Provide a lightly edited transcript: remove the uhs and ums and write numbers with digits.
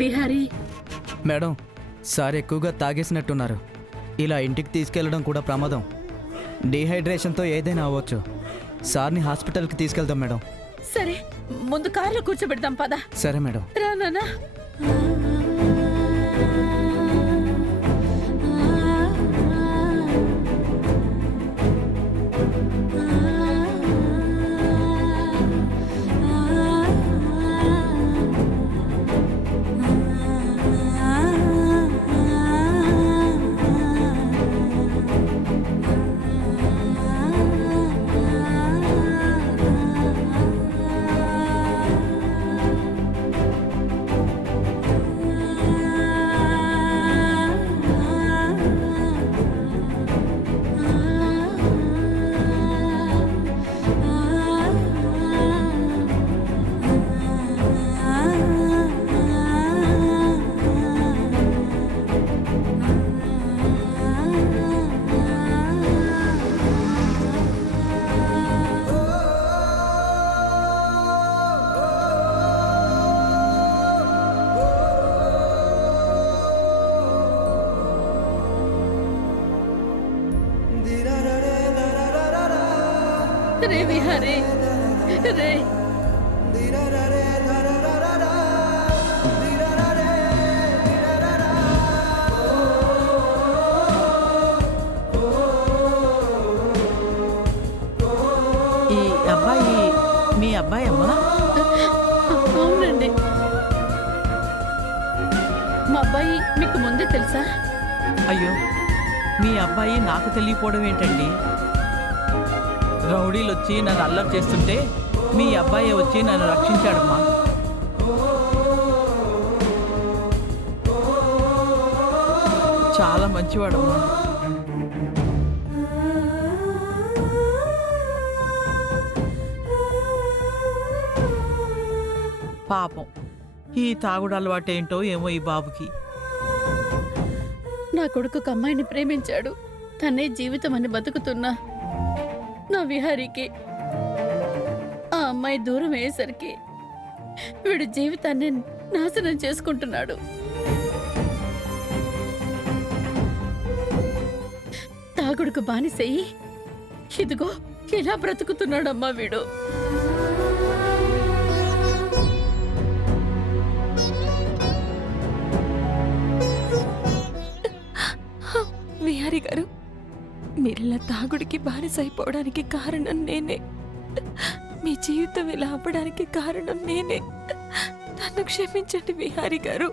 Vihari. Madam, sir ఎక్కువగా తాగేసినట్టున్నారు. ఇలా ఇంటికి తీసుకెళ్లడం కూడా ప్రమాదం. డీహైడ్రేషన్తో ఏదైనా అవ్వచ్చు. సార్ని హాస్పిటల్కి తీసుకెళ్దాం మేడం. సరే, ముందు కారులో కూర్చోబెడదాం పద. సరే మేడం. రా నాన్న. రే విహారీ, రే. ఈ అబ్బాయి మీ అబ్బాయి అమ్మా? అవునండి, మా అబ్బాయి మీకు ముందే తెలుసా? అయ్యో, మీ అబ్బాయి నాకు తెలియపోవడం ఏంటండి? రౌడీలు వచ్చి నన్ను అల్లరి చేస్తుంటే మీ అబ్బాయి వచ్చి నన్ను రక్షించాడమ్మా. చాలా మంచివాడమ్మా. పాపం, ఈ తాగుడు అలవాటు ఏంటో ఏమో ఈ బాబుకి. నా కొడుకు ఒక అమ్మాయిని ప్రేమించాడు. తనే జీవితం అని బతుకుతున్నా నా విహారీకి ఆ అమ్మాయి దూరం అయ్యేసరికి వీడి జీవితాన్ని నాశనం చేసుకుంటున్నాడు. తాగుడుకు బానిసయ్యి ఇదిగో ఇలా బ్రతుకుతున్నాడమ్మా వీడు. విహారీ గారు, మీరిలా తాగుడికి బానిసైపోవడానికి కారణం నేనే. మీ జీవితం ఇలా అవ్వడానికి కారణం నేనే. నన్ను క్షమించండి విహారీ గారు.